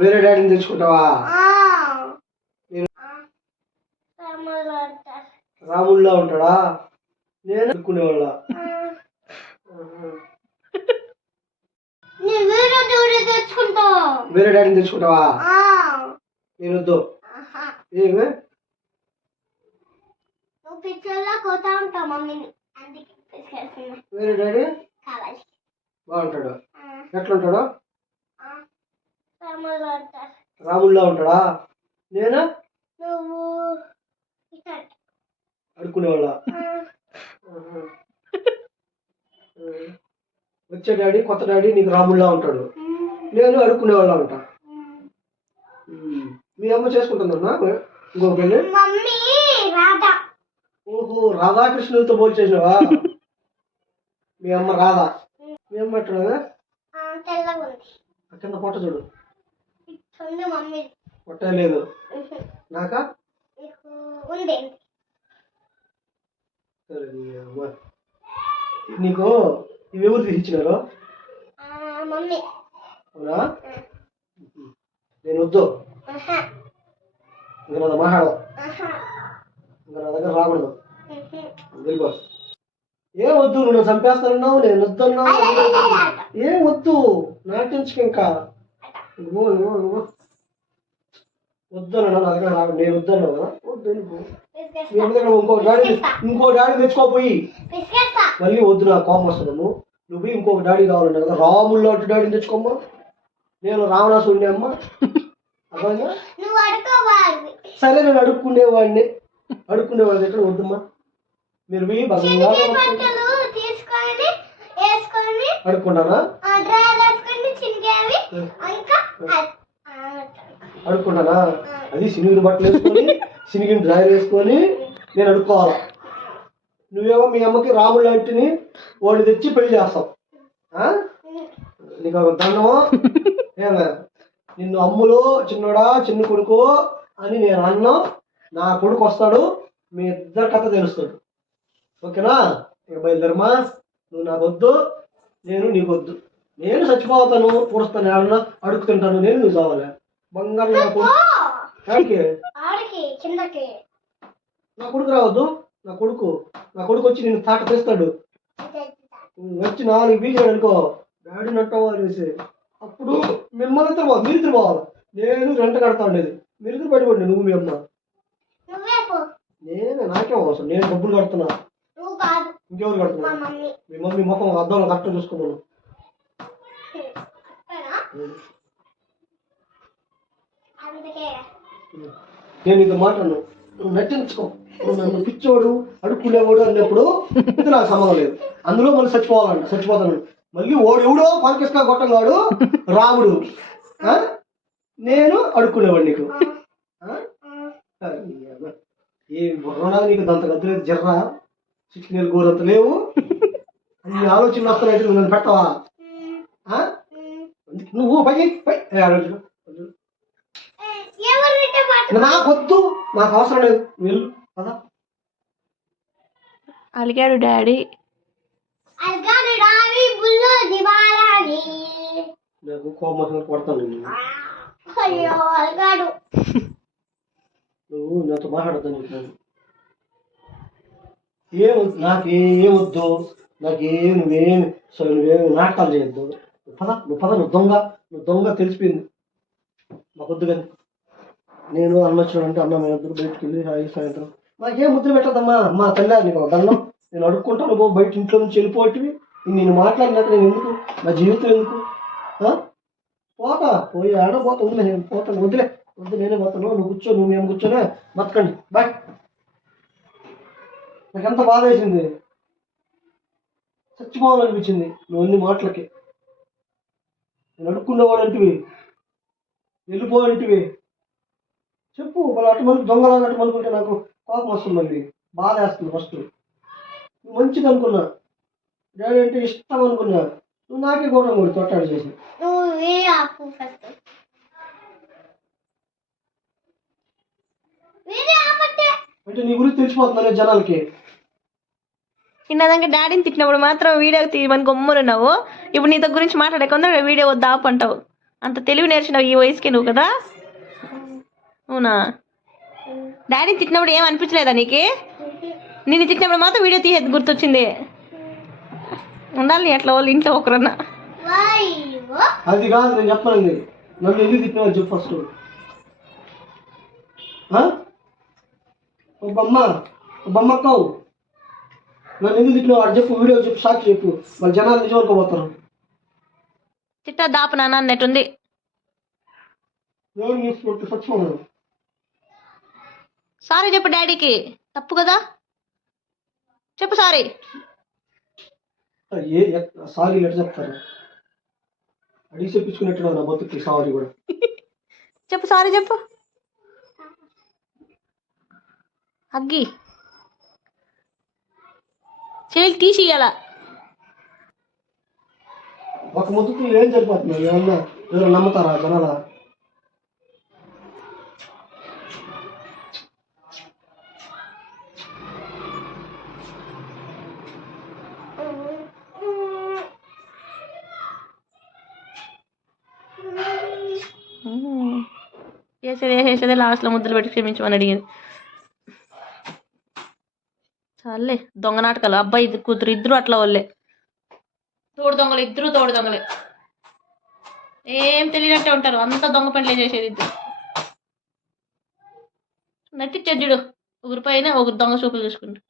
వేరే డాడీని తెచ్చుకుంటావా? రాముల్లా ఉంటాడా? నేను అనుకునేవాళ్ళ. వేరే డాడీని తెచ్చుకుంటావా? నేను వద్దు. ఏమి వేరే డాడీ బాగుంటాడు. ఎట్లుంటాడు? రాముల్లా ఉంటాడా? నేను అడుక్కునేవాళ్ళ. వచ్చే డాడీ కొత్త డాడీ నీకు రాముల్లా ఉంటాడు, నేను అడుక్కునేవాళ్ళ ఉంటా. మీ అమ్మ చేసుకుంటుందన్నా ఇంకొక పెళ్ళి? ఓహో, రాధాకృష్ణులతో పోల్ చేసినావా? మీ అమ్మ రాధా. మీ అమ్మ ఎట్లా కింద పొట్ట చూడు, పొట్ట లేదు నాకా? సరే నీకు ఇవి ఎవరు తీసిచ్చినారు? అవునా? నేను వద్దు, ఇంకా నా మాట్లాడదు, ఇంకా నా దగ్గర రాకూడదు, వెళ్ళిపో. ఏం వద్దు, నువ్వు చంపేస్తానన్నావు, నేను వద్దన్నావు. ఏం వద్దు, నాటించుకు ఇంకా వద్దన్నా నా దగ్గర రాకూడదు, నేను వద్దన్నావు కదా, వద్దు వెళ్ళిపో. మీ అమ్మ దగ్గర ఇంకో డాడీ తెచ్చుకోపోయి మళ్ళీ వద్దు, నాకు కోపం వస్తుంది. నువ్వు ఇంకొక డాడీ కావాలన్నా కదా, రాముల్లో అటు డాడీని తెచ్చుకోమ్మా. నేను రావణాసుడిని అమ్మ, అర్థమైందా? సరే నేను అడుక్కునేవాడిని దగ్గర వద్దమ్మా. మీరు పోయి అడుక్కుంటానా? అడుక్కుంటానా? అది సినిగిన బట్టలు వేసుకొని సినిగిన డ్రైవర్ వేసుకొని నేను అడుక్కోవాలా. నువ్వేమో మీ అమ్మకి రాముడు లాంటిని వాడిని తెచ్చి పెళ్లి చేస్తావు. నీకు ఒక దండము. ఏమే నిన్ను అమ్ములో చిన్నోడా చిన్న కొడుకు అని నేను అన్నా, నా కొడుకు వస్తాడు, మీ ఇద్దరి కథ తెలుస్తాడు. ఓకేనా? ఇక బయలుదేరమా. నువ్వు నాకు వద్దు, నేను నీకు వద్దు. నేను చచ్చిపోతాను, పూడుస్తాను, ఏమన్నా అడుగు తింటాను, నేను నువ్వు చావాలి. బంగారం నా కొడుకు రావద్దు. నా కొడుకు వచ్చి నేను తాట తెస్తాడు, వచ్చి 4 బీజాడు అనుకో, డాడీ నట్టవా అనేసి. అప్పుడు మిమ్మల్ని మీరిద్దరు పోవాలి, నేను రెంట కడతా ఉండేది, మీరిద్దరు పడిపోండి, నువ్వు మీ అమ్మ. నాకేం అవసరం, నేను డబ్బులు కడుతున్నా, ఇంకెవరు కడుతున్నా? మీ మమ్మీ ముఖం అద్దంలో కరెక్ట్ చూసుకోమను. నేను ఇది మాట్లాడను, నువ్వు నటించుకో. నన్ను పిచ్చోడు అడుక్కునేవాడు అన్నప్పుడు ఇది నాకు సంబంధం లేదు. అందులో మళ్ళీ చచ్చిపోతాను. మళ్ళీ ఎవడో పలకిస్తా గొట్టంగాడు రాముడు, నేను అడుక్కునేవాడు. నీకు ఏ బుర్రనా నీకు దంత గద్దులేదు, జర్రా 6 నెలలు గోరంత లేవు. నీ ఆలోచనలు వస్తున్నాయంటే నువ్వు నన్ను పెడతావా? నువ్వు నాకు వద్దు, నాకు అవసరం లేదు, వెళ్ళు కదా. అలిగాడు డాడీ. నాకు కోపం కొడతాను. నువ్వు నాతో మాట్లాడతాను. నాకేమొద్దు, నువ్వేమి నాటకాలు చేయొద్దు. నువ్వు దొంగ తెలిసిపోయింది. మాకు వద్దు కానీ. నేను అన్న వచ్చినాడంటే అన్న మేము ఇద్దరు బయటకు వెళ్ళి సాయంత్రం నాకేం ముద్ర పెట్టదమ్మా. మా తల్లి నీకు దండం, నేను అడుక్కుంటాను, బాబు బయట ఇంట్లో నుంచి వెళ్ళిపోవటివి. నేను మాట్లాడినాక నేను ఎందుకు, నా జీవితం ఎందుకు? పోయి ఆడపోతా ఉంది, నేను పోతాను, వద్దు నేనే పోతాను. నువ్వు కూర్చో, నువ్వు మేము కూర్చోనే బతకండి, బాయ్. నాకెంత బాధ వేసింది, చచ్చిపోవాలనిపించింది నువ్వు అన్ని మాటలకి. నేను అడుక్కునేవాడు అంటివి, వెళ్ళిపోవంటివి. చెప్పు మళ్ళీ అటు మళ్ళీ దొంగలాగా అటు మలుకుంటే నాకు కోపం వస్తుంది, మళ్ళీ బాధ వేస్తుంది. ఫస్ట్ నువ్వు మంచిది అనుకున్నా, డాడీ అంటే ఇష్టం అనుకున్నా, నువ్వు నాకే కూడా కూడా తొట్టాడు చేసి. అంటే నీ గురించి తెలిసిపోతుందనే జనాలకి. నిన్నదాకా డాడీని తిట్టినప్పుడు మాత్రం వీడియో తీయమని గమ్మునున్నావు, ఇప్పుడు నీతో గురించి మాట్లాడే కొందరు వీడియో వద్దా ఆపు అంటావు. అంత తెలివి నేర్చినావు ఈ వయసుకి నువ్వు కదా. అవునా? డాడీ తిట్టినప్పుడు ఏం అనిపించలేదా నీకు? నేను తిట్టినప్పుడు మాత్రం వీడియో తీసేది గుర్తొచ్చింది. ఉండాలి అట్లా వాళ్ళు ఇంట్లో ఒకరన్నా. అది కాదు నేను చెప్పాను. నన్ను ఎందుకు తిట్టినావు చెప్పు ఫస్ట్. బొమ్మక్కవు నన్ను ఎందుకు తిట్టినావు వాడు చెప్పు. వీడియో చెప్పు, సాక్షి చెప్పు. వాళ్ళ జనాలు నిజం అనుకోబోతారు. తిట్టా దాపు నాన్న అన్నట్టుంది. సారీ చెప్పు డాడీకి. తప్పు కదా, చెప్పు సారీ. సారీ ఎట్లా చెప్తారు? అడిగి చెప్పించుకున్నట్టు నా బతుకి సారీ కూడా. చెప్పు సారీ చెప్పు. అగ్గి చేయి తీసి ఇయ్యాల. ఒక ముద్దుకు ఏం సరిపోతుంది? ఏమన్నా ఎవరు నమ్ముతారా జనాల? వేసేదే లాస్ట్లో ముద్దులు పెట్టి క్షమించమని అడిగింది. చాలే దొంగ నాటకాలు. అబ్బాయి కూతురు ఇద్దరు అట్లా వాళ్ళే తోడు దొంగలు. ఇద్దరు తోడు దొంగలే. ఏం తెలియనట్టే ఉంటారు. అంత దొంగ పనులే చేసేది ఇద్దరు. నటించేది చూడు. ఒకరి పైన ఒకరు దొంగ చూపులు చూసుకుంటూ.